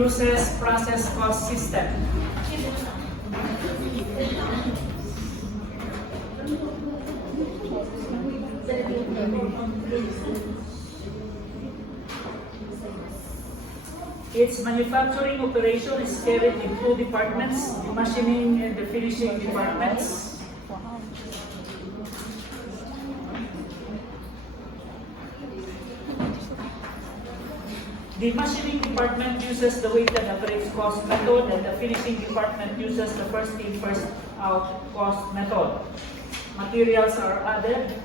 uses process cost system. Its manufacturing operation is carried in two departments, the machining and the finishing departments. The machining department uses the weighted average cost method, and the finishing department uses the first in, first out cost method. Materials are added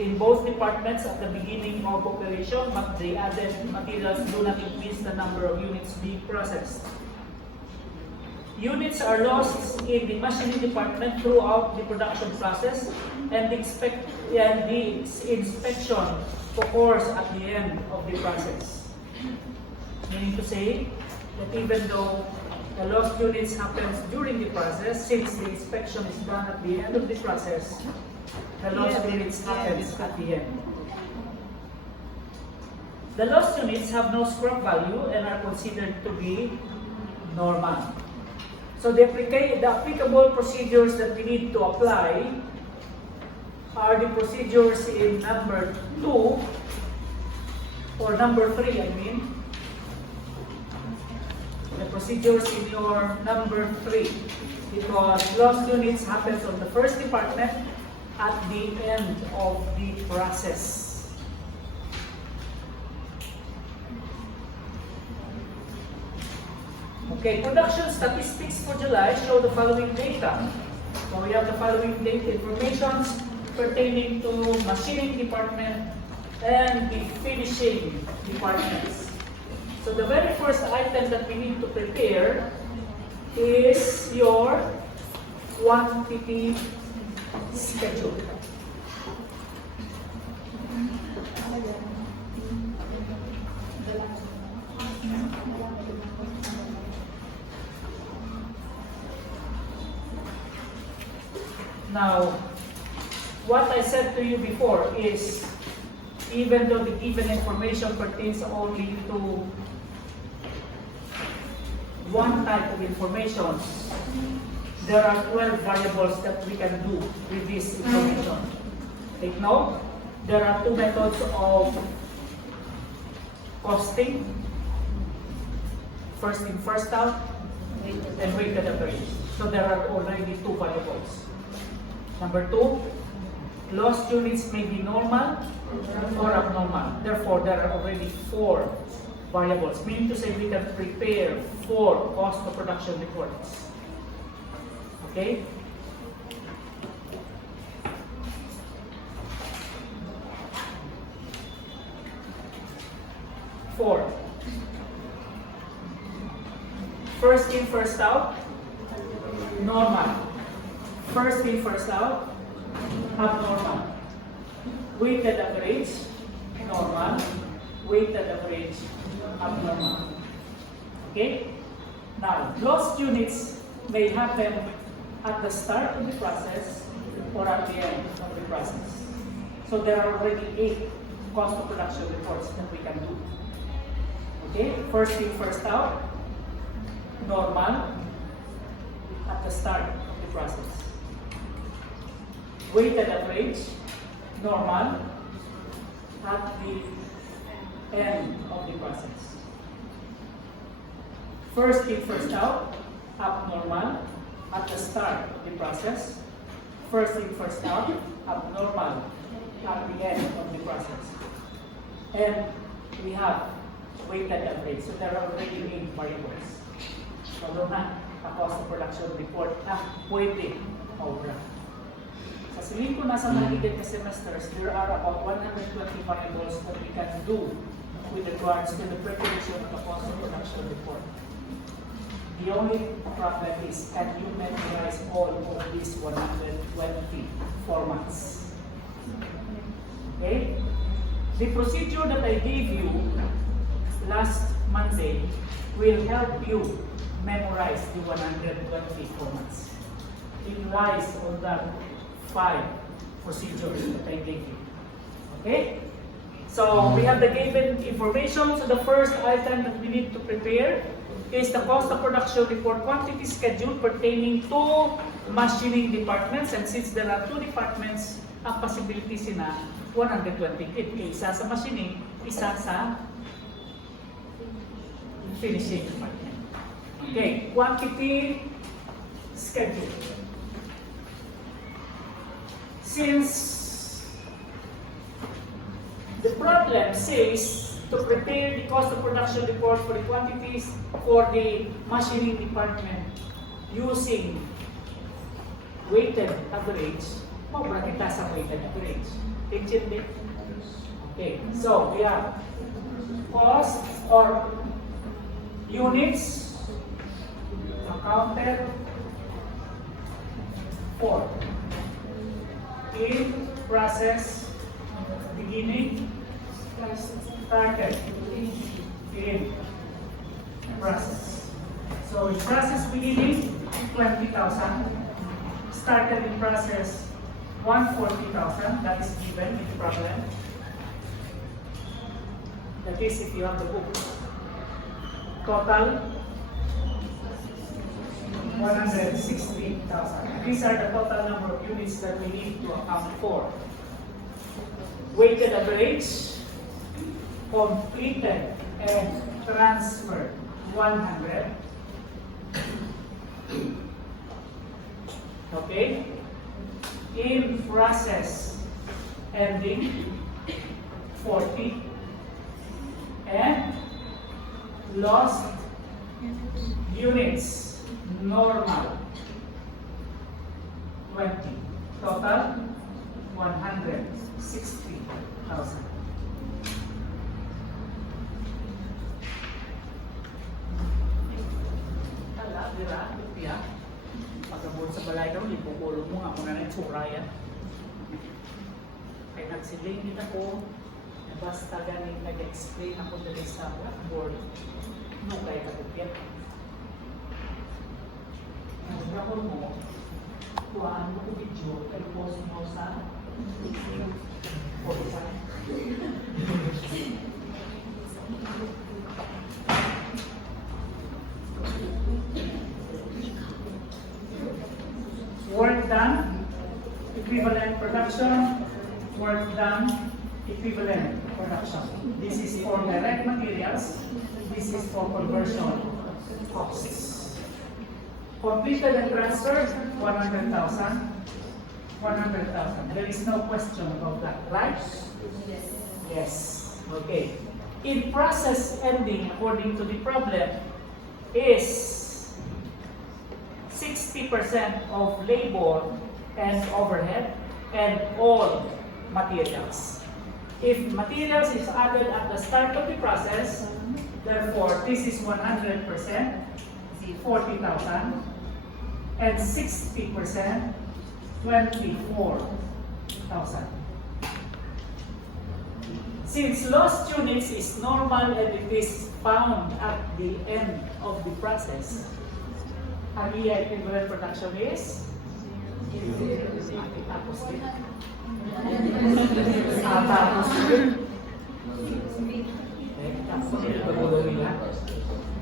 in both departments at the beginning of operation, but the added materials do not increase the number of units being processed. Units are lost in the machining department throughout the production process, and the inspection occurs at the end of the process. Meaning to say that even though the lost units happens during the process, since the inspection is done at the end of the process, the lost units happens at the end. The lost units have no scrap value and are considered to be normal. So the applicable procedures that we need to apply are the procedures in number 2 or number 3, I mean. The procedures in your number 3, because lost units happens on the first department at the end of the process. Okay, production statistics for July show the following data. So we have the following data information pertaining to machining department and the finishing departments. So the very first item that we need to prepare is your quantity schedule. Now, what I said to you before is, even though the given information pertains only to one type of information, there are 12 variables that we can do with this information. Take note, there are two methods of costing, first in, first out, and weighted average. So there are already two variables. Number 2, lost units may be normal or abnormal. Therefore, there are already 4 variables, meaning to say we can prepare 4 cost of production reports. Okay? Four. First in, first out, normal. First in, first out, abnormal. Weighted average, normal. Weighted average, abnormal. Okay? Now, lost units may happen at the start of the process or at the end of the process. So there are already 8 cost of production reports that we can do. Okay? First in, first out, normal, at the start of the process. Weighted average, normal, at the end of the process. First in, first out, abnormal, at the start of the process. First in, first out, abnormal, at the end of the process. And we have weighted average. So there are already 8 variables. So na ang cost of production report na pwede maubra. Sa silid ko nasa mahigit na semesters, there are about 120 variables that we can do with regards to the preparation of the cost of production report. The only problem is, can you memorize all of these 120 formats? Okay? The procedure that I gave you last Monday will help you memorize the 120 formats. It lies on the 5 procedures that I gave you. Okay? So we have the given information. So the first item that we need to prepare is the cost of production report quantity schedule pertaining to machining departments. And since there are 2 departments, ang possibilities na 120 kit. Isa sa machining, isa sa finishing department. Okay, quantity schedule. Since the problem says to prepare the cost of production report for the quantities for the machining department using weighted average, mabra kita sa weighted average. Okay, so we have cost or units accounted for in process beginning started in process. So in process beginning 20,000, started in process 140,000, that is given in the problem. That is if you have the book. Total 160,000. These are the total number of units that we need to account for. Weighted average, completed and transferred 100. Okay? In process ending 40 and lost units normal 20. Total 160,000. Kala, dira, lupiya. Pagkabon sa balay daw, ipupulong mo nga muna na yung tsura yan. Kaya nagsiling din ako, na basta ganing nag-explain ako dali sa blackboard, no kaya katupyan. Nagkakol mo, tuwaan mo ko video, kay post mo sa Spotify. Work done, equivalent production. Work done, equivalent production. This is for direct materials. This is for conversion costs. Completed and transferred, 100,000. 100,000. There is no question about that, right? Yes. Yes. Okay. In process ending, according to the problem, is 60% of labor and overhead and all materials. If materials is added at the start of the process, therefore this is 100%, 40,000, and 60%, 24,000. Since lost units is normal and it is found at the end of the process, ang equivalent production is tapos din. Tapos din.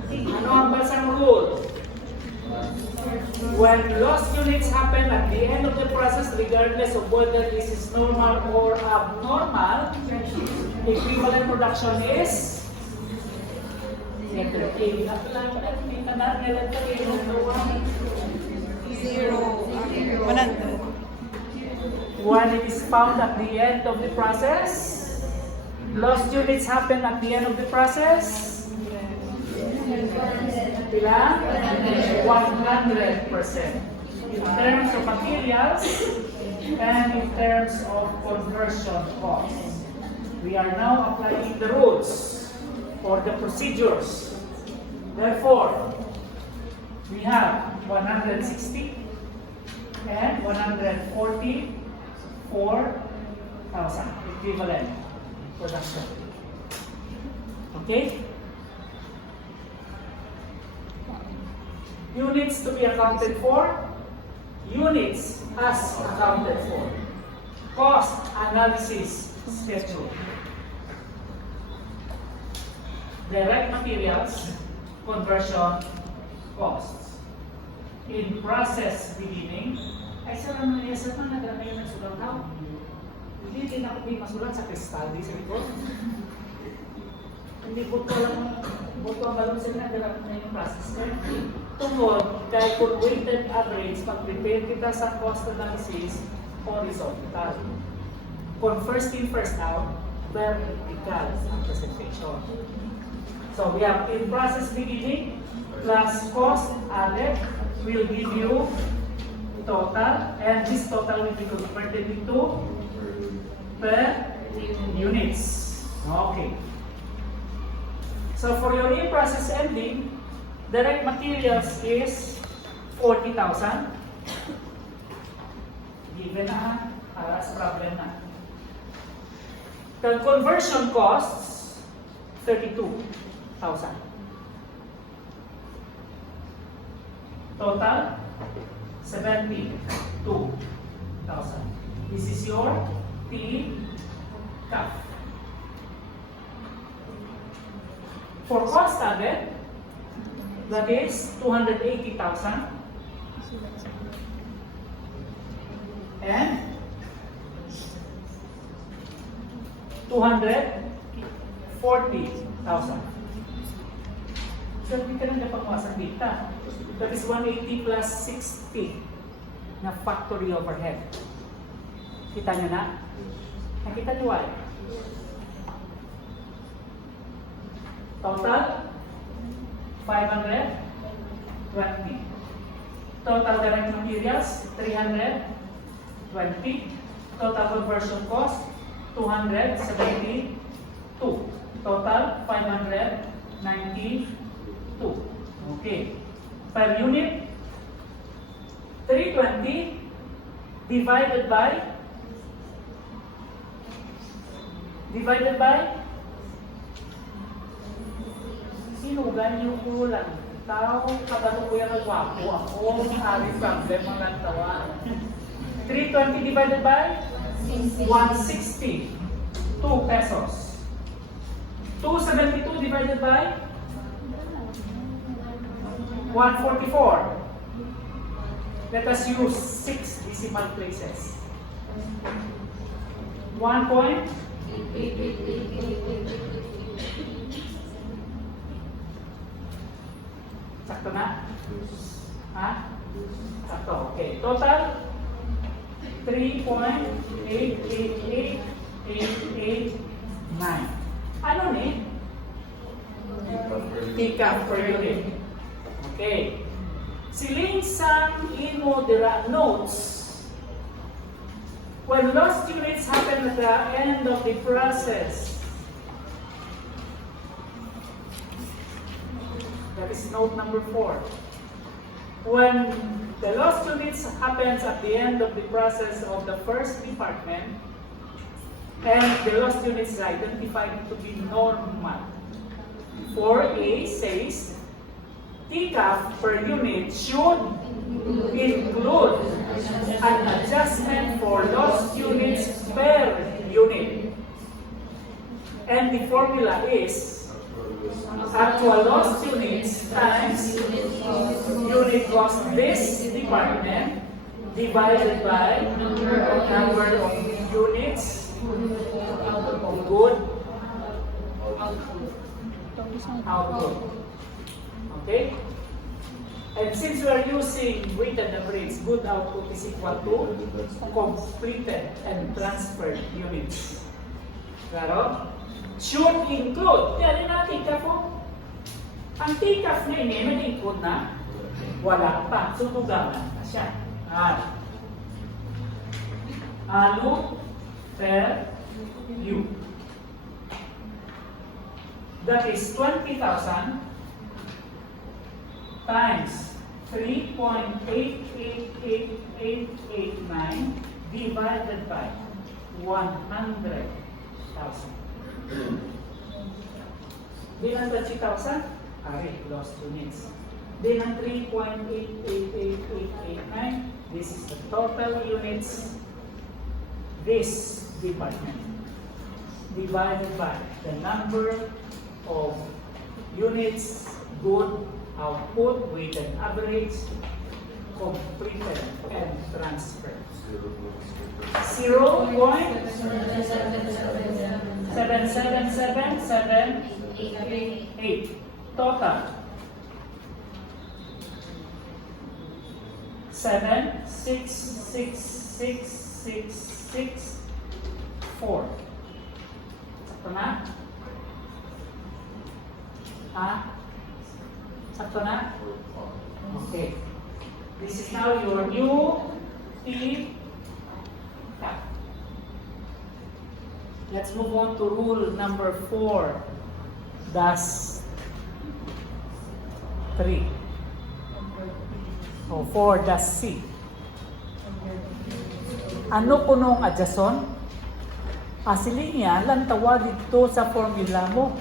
Ano ang basang rule? When lost units happen at the end of the process, regardless of whether this is normal or abnormal, equivalent production is Zero. 100. when it is found at the end of the process. Lost units happen at the end of the process. Pila? 100%. In terms of materials and in terms of conversion costs. We are now applying the rules or the procedures. Therefore, we have 160 and 144,000 equivalent production. Okay? Units to be accounted for. Units as accounted for. Cost analysis schedule. Direct materials, conversion costs. In process beginning, ay sa naman niya sa mga nagramay ng sulat na. Hindi din ako masulat sa kristal, di sa likod. Hindi buto lang, buto ang balong sila nagramay ng process. Tungod, dahil kung weighted average, pag-prepare kita sa cost analysis, horizontal. Kung first in, first out, vertical ang presentation. So we have in process beginning plus cost added will give you total, and this total will be converted into per units. Okay. So for your in-process ending, direct materials is 40,000. Given na, aras problem na. The conversion costs 32,000. Total 72,000. This is your P cap. For cost added, that is 280,000 and 240,000. So, hindi ka lang napangwasan dita. That is 180 plus 60 na factory overhead. Kita nyo na? Nakita nyo why? Total 520. Total direct materials 320. Total conversion cost 272. Total 592. Okay. Per unit 320 divided by sinugan yung kulang. Tao, kabato ko yung nagwapo ako, hari problem ang nagtawa. 320 divided by 160, 2 pesos. 272 divided by 144. Let us use 6 decimal places. 1 point. Sakto na? Ha? Sakto. Okay. Total 3.888889. Ano ni? Tika per unit. Okay. Siling sang imo dira notes. When lost units happen at the end of the process, that is note number 4. When the lost units happens at the end of the process of the first department, and the lost units is identified to be normal. 4A says, TCAF per unit should include an adjustment for lost units per unit. And the formula is actual lost units times unit cost this department divided by number of units of good output. Okay? And since we are using weighted average, good output is equal to completed and transferred units. Claro? Should include. Yan natin TCAF po. Ang TCAF na ini, mag-include na? Wala pa. Sutugaman na siya. Ano per U. That is 20,000 times 3.888889 divided by 100,000. Bilang 20,000, ari, lost units. Bilang 3.888889, this is the total units this department divided by the number of units, good, output, weighted average, completed, and transferred. 0.777778 total. 7666664. Sakto na? Ha? Sakto na? Okay. This is now your new T cap. Let's move on to rule number 4. Das 3. O 4 das C. Ano punong adjason? Asili niya lang tawag dito sa formula mo.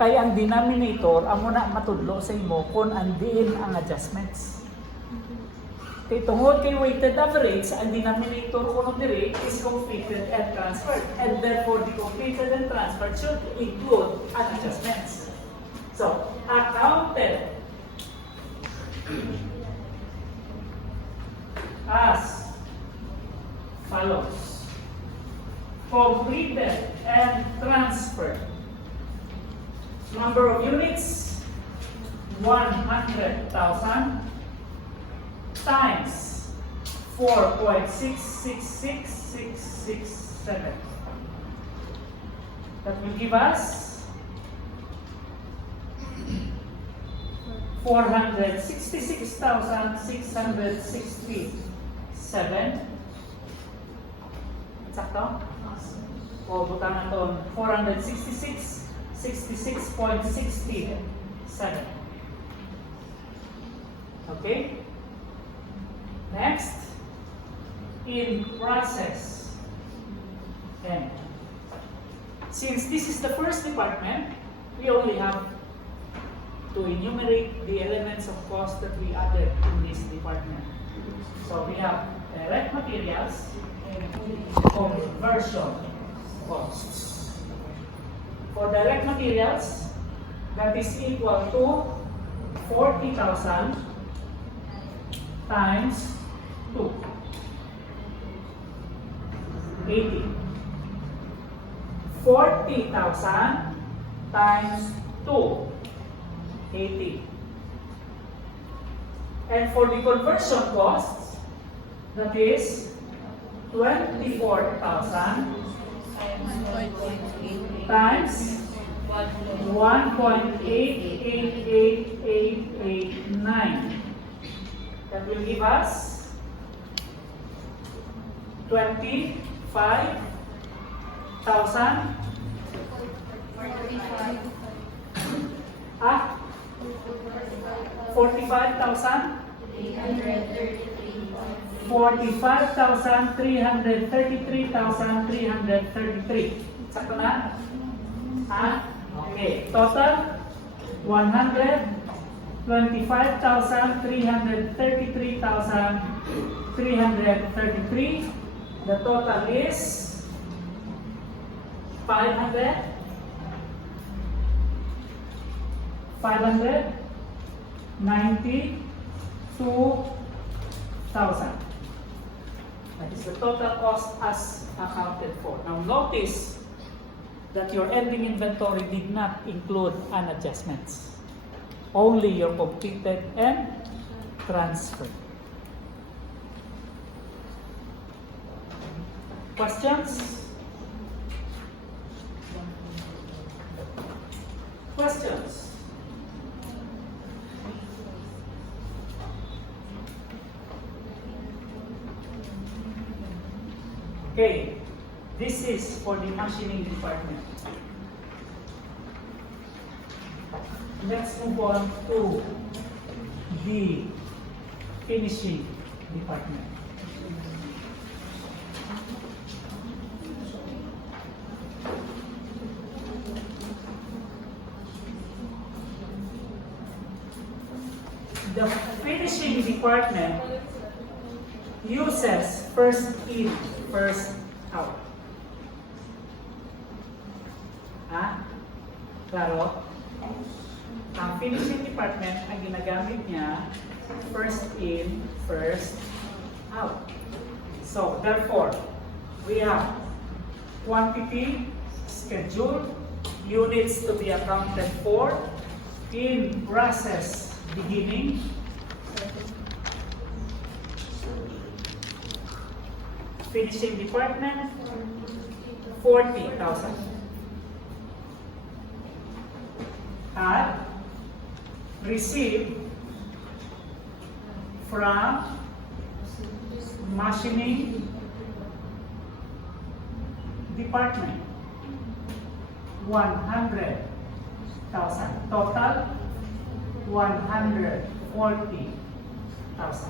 Kaya ang denominator amo na matudlo sa imo kung andiin ang adjustments. Kay tungod kay weighted average, ang denominator kuno diri is completed and transferred. And therefore, the completed and transferred should include an adjustments. So, accounted as follows. Completed and transferred. Number of units, 100,000 times 4.666667. That will give us 466,667. Sakto? O butangan to 466.67. Okay? Next, in process. And since this is the first department, we only have to enumerate the elements of cost that we added in this department. So we have direct materials and conversion costs. For direct materials, that is equal to 40,000 times 2. 80. 40,000 times 2. 80. And for the conversion costs, that is 24,000 times 1.888889. That will give us 25,000. Ah? 45,000? 45,333,333. Sakto na? Ah? Okay. Total? 125,333,333. The total is 592,000. That is the total cost as accounted for. Now notice that your ending inventory did not include an adjustments. Only your completed and transferred. Questions? Questions? Okay, this is for the machining department. Let's move on to the finishing department. The finishing department uses first in, first out. Ha? Klaro? Ang finishing department, ang ginagamit niya, first in, first out. So, therefore, we have quantity, schedule, units to be accounted for, in process beginning, finishing department, 40,000. At receive from machining department, 100,000. Total, 140,000.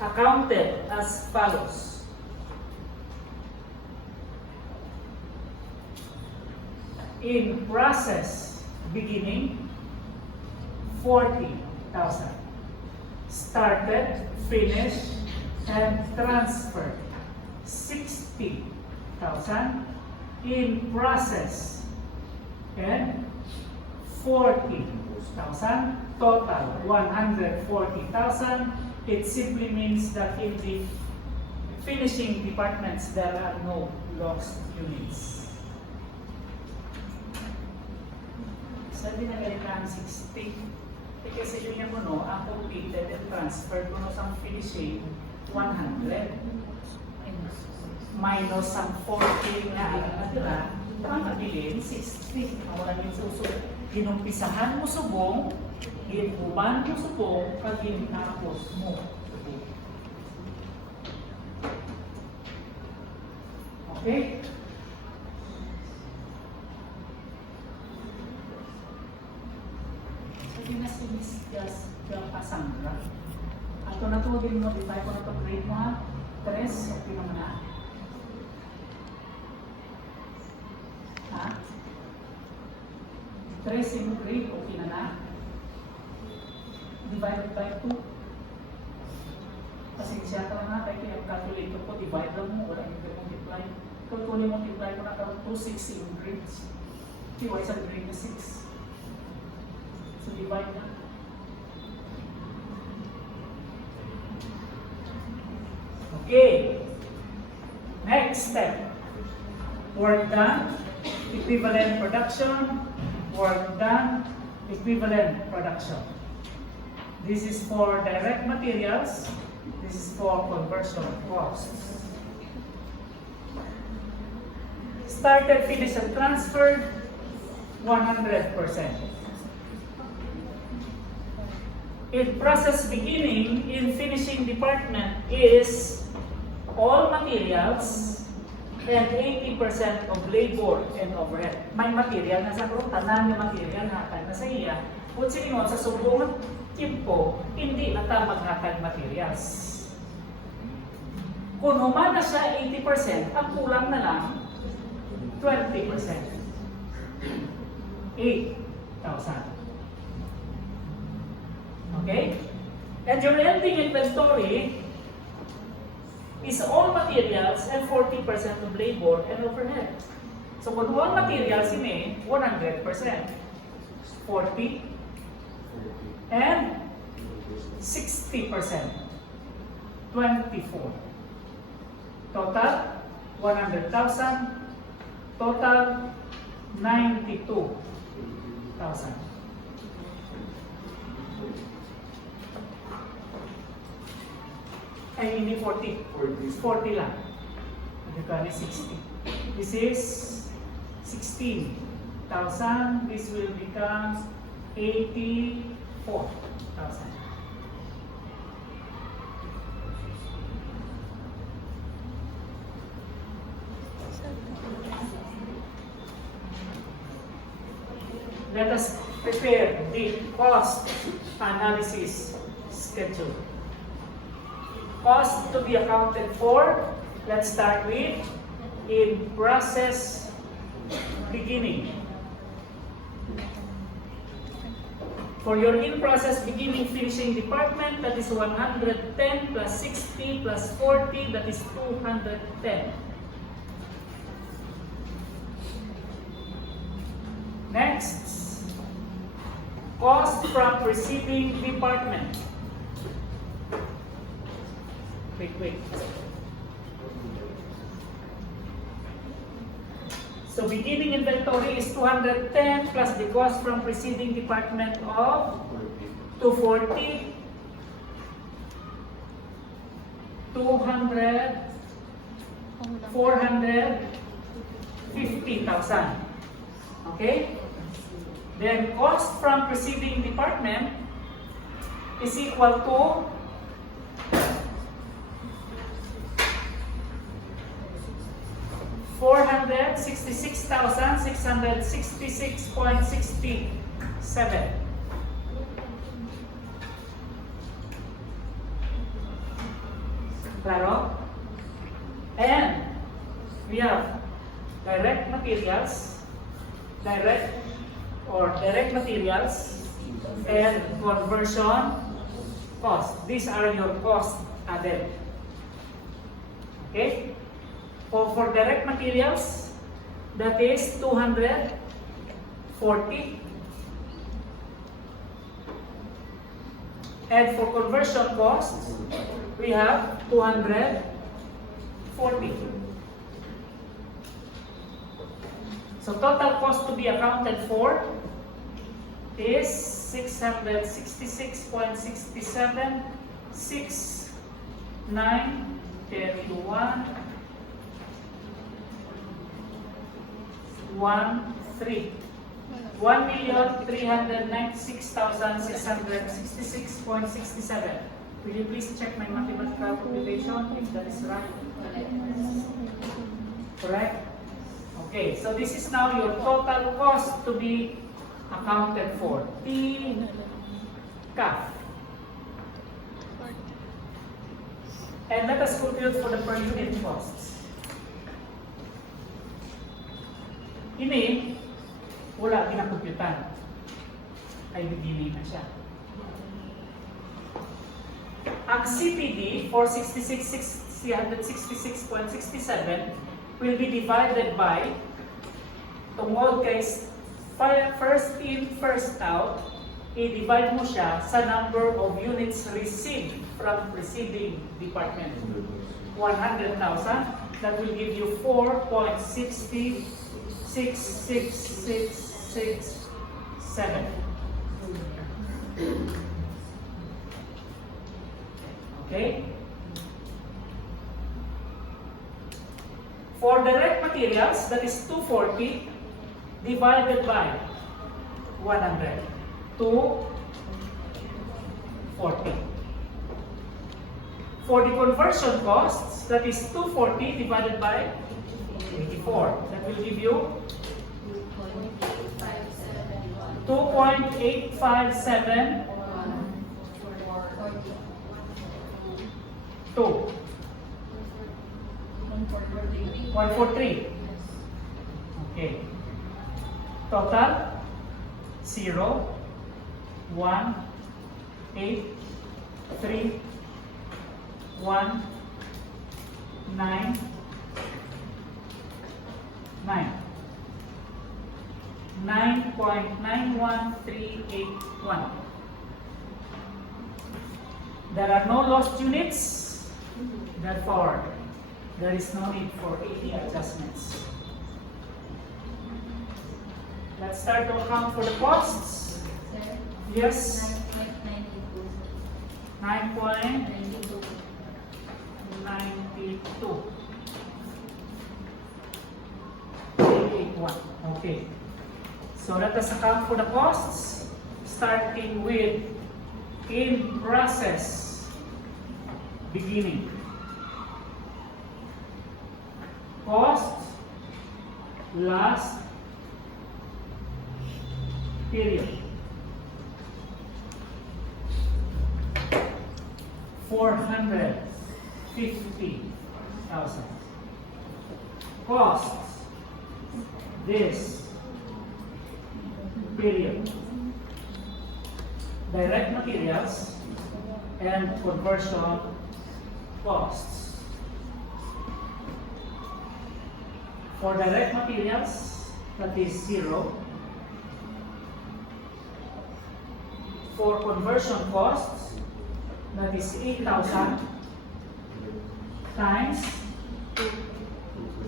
Accounted as follows. In process beginning, 40,000. Started, finished, and transferred, 60,000. In process, and 40,000. Total, 140,000. It simply means that in the finishing departments, there are no lost units. Sabi na ganito ang 60. Kasi yun yung ang completed and transferred sa finishing, 100. Minus ang 40 na natira, pamabilin, 60. Wala yung susunod. Ginumpisahan mo subong, ginuban mo subong, pag ginapos mo subong. Okay? Just Cassandra. At kung natugin mo, divide ko na ito grade mo ha. 3, okay naman na. Ha? 3 yung grade, okay na na. Divided by 2. Pasensya ka lang natin, kaya ang calculator ko, divide lang mo, wala yung multiply. Kung tuloy multiply ko na karoon 2, 6 yung grades. Diba isang grade na 6. So divide na. Okay. Next step. Work done, equivalent production. Work done, equivalent production. This is for direct materials. This is for conversion costs. Started, finished, and transferred, 100%. In process beginning, in finishing department is all materials and 80% of labor and overhead. May material na sa kung tanan ng material hatag na sa iya. Kung siningon sa subong timpo, hindi na ta maghatag materials. Kung human na siya 80%, ang kulang na lang 20%. 8,000. Okay? And your ending inventory is all materials and 40% of labor and overhead. So kung all materials ini 100%, 40 and 60%, 24. Total 100,000. Total 92,000. Ay, hindi 40. 40 lang. Dito ni 60. This is 16,000. This will become 84,000. Let us prepare the cost analysis schedule. Cost to be accounted for, let's start with in process beginning. For your in process beginning finishing department, that is 110 plus 60 plus 40, that is 210. Next, cost from receiving department. Wait. So beginning inventory is 210 plus the cost from receiving department of 240. 200, 450,000. Okay? Then cost from receiving department is equal to 466,666.67. Claro? And we have direct materials, direct materials, and conversion cost. These are your costs added. Okay? For direct materials, that is 240. And for conversion costs, we have 240. So total cost to be accounted for is 666.67, 6, 9, carry 1, 1, 3. 1,396,666.67. Will you please check my mathematical computation if that is right? Correct? Okay, so this is now your total cost to be accounted for. TCAF. And let us compute for the per unit costs. Ini, wala kinakomputan. Ay beginning na siya. Ang CPD for 366.67 will be divided by tungod kay first in, first out, i-divide mo siya sa number of units received from receiving department. 100,000, that will give you 4.666667. Okay? For direct materials, that is 240 divided by 100. 240. For the conversion costs, that is 240 divided by 84. That will give you 2.857 2. 143. Okay. Total 0, 1, 8, 3, 1, 9, 9. 9.91381. There are no lost units. Therefore, there is no need for any adjustments. Let's start to account for the costs. Yes. 9.92. Okay. So let us account for the costs, starting with in process beginning. Cost last period. 450,000. Costs this period. Direct materials and conversion costs. For direct materials, that is 0. for conversion costs, that is 8,000 times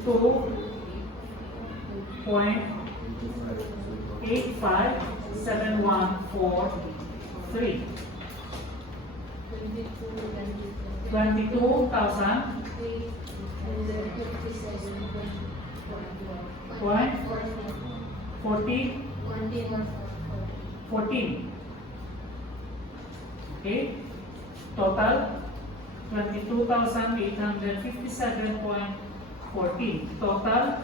2.85714.3. 22,000 point 14. Okay, total 22,857.14. Total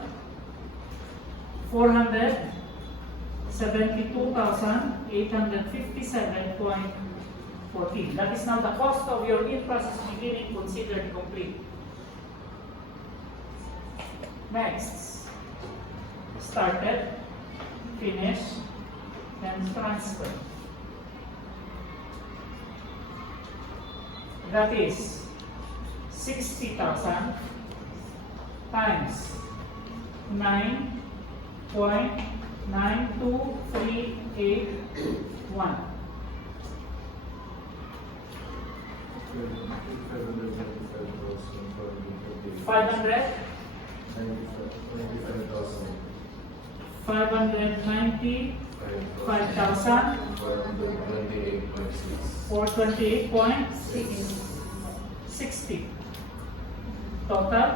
472,857.14. That is now the cost of your in-process beginning considered complete. Next, started, finish, and transfer. That is 60,000 times 9.92381. 500, 595,428.60. Total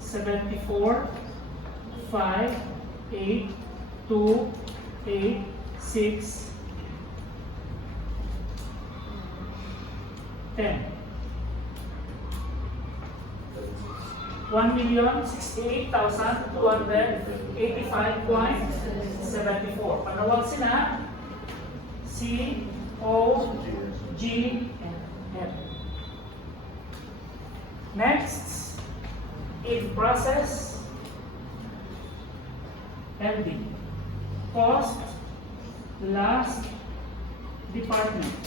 74,582,86,10. 1,068,285.74. Panawag sina C, O, G, and F. Next, in process, LD. Cost, last department.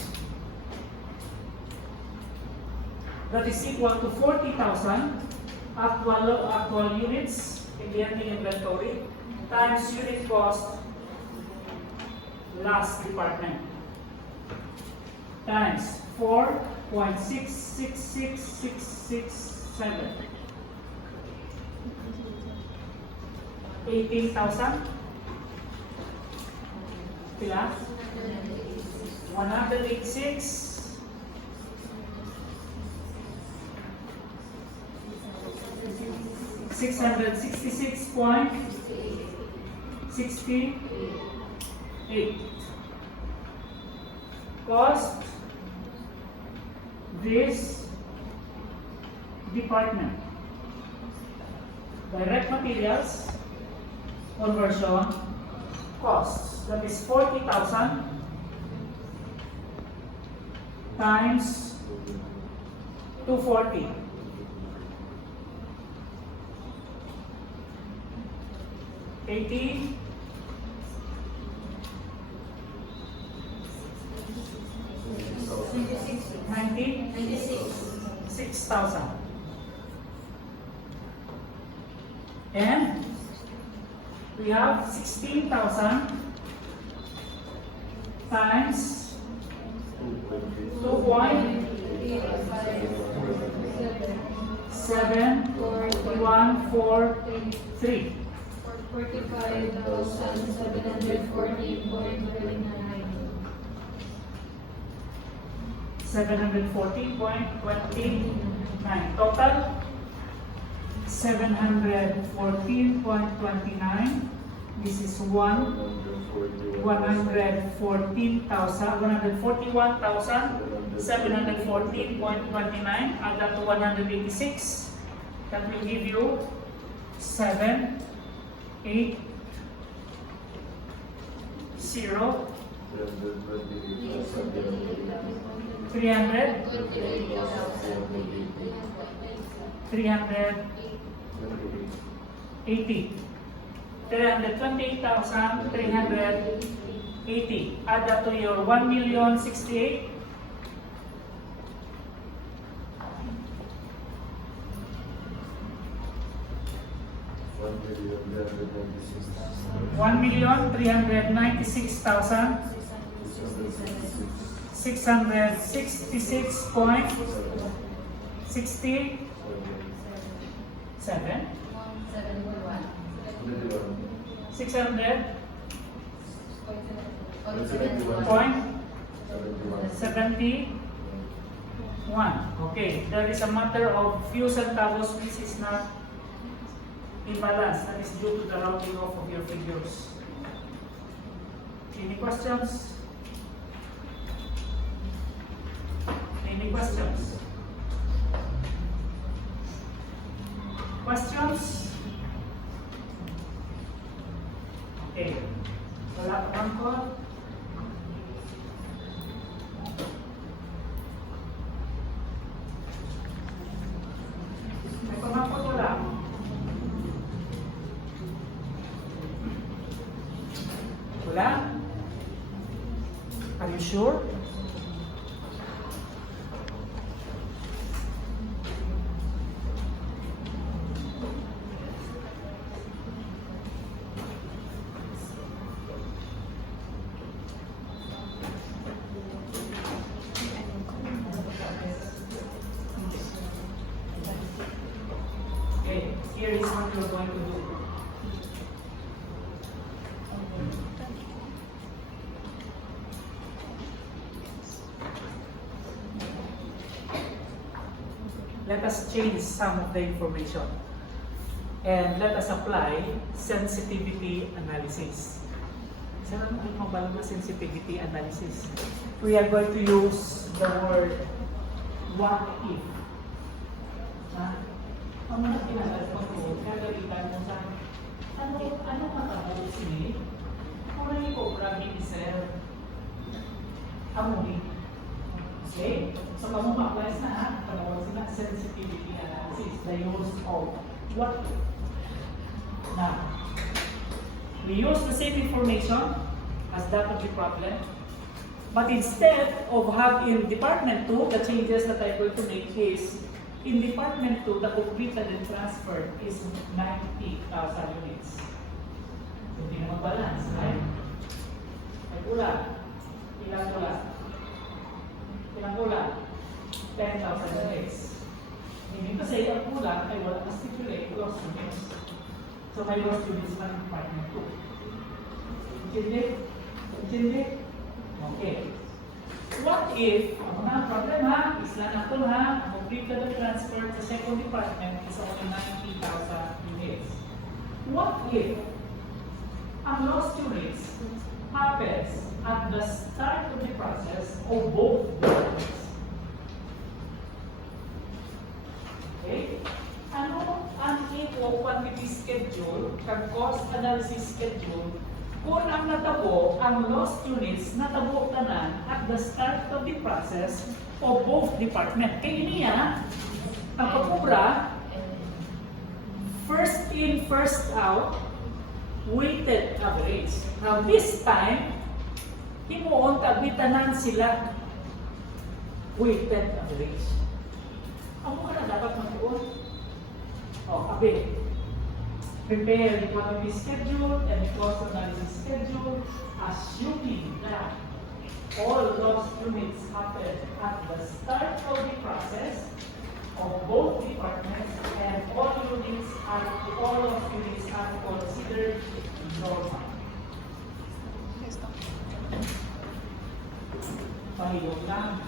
That is equal to 40,000 actual units in the ending inventory times unit cost last department times 4.666667. 18,000 pila 186 666.68. Cost this department. Direct materials conversion costs. That is 40,000 times 240. 80, 90, 6,000. And we have 16,000 times 2.7143. 740.29. Total 714.29. This is 141,714.29. Add that to 186. That will give you 7, 8, 0, 300, 380, 328,380. Add that to your 1,068,000. 1,396,600. 666.67. 600.71. Okay, there is a matter of few centavos which is not imbalance. That is due to the rounding off of your figures. Any questions? Any questions? Questions? Okay. Wala pa bang call? May pamangkot wala? Wala? Are you sure? Okay, here is what you're going to do. Let us change some of the information and let us apply sensitivity analysis. Saan ang mabalo na sensitivity analysis? We are going to use the word what if. Ang mga kinagal ko po, kagalitan mo sa ano matapos ni? Kung nang i-cobra ni sir, amuli. Okay? So, kung ma-apply na ha, panawag sila sensitivity analysis, the use of what if. Now, we use the same information as that of the problem, but instead of having Department 2, the changes that I'm going to make is, in Department 2, the completed and transferred is 90,000 units. Hindi na mag-balance, right? May kulang. Ilang kulang? Ilang kulang? 10,000 units. Hindi kasi ang kulang ay wala na stipulate loss units. So may loss units na ng Department 2. Intindi? Intindi? Okay. What if, ang mga problema is lang ito ha, ang completed and transferred sa second department is only 90,000 units. What if ang lost units happens at the start of the process of both departments? Okay? Ano ang equal quantity schedule, kag cost analysis schedule, kung ang natabo, ang lost units, natabo tanan at the start of the process of both department. Kaya niya, ang pagkubra, first in, first out, weighted average. Now this time, himuon tabi-tanan sila weighted average. Ang mga na dapat magtuon? Abi. Prepare the quantity schedule and the cost analysis schedule, assuming that all lost units happen at the start of the process of both departments and all lost units are considered normal. Mahilog lang.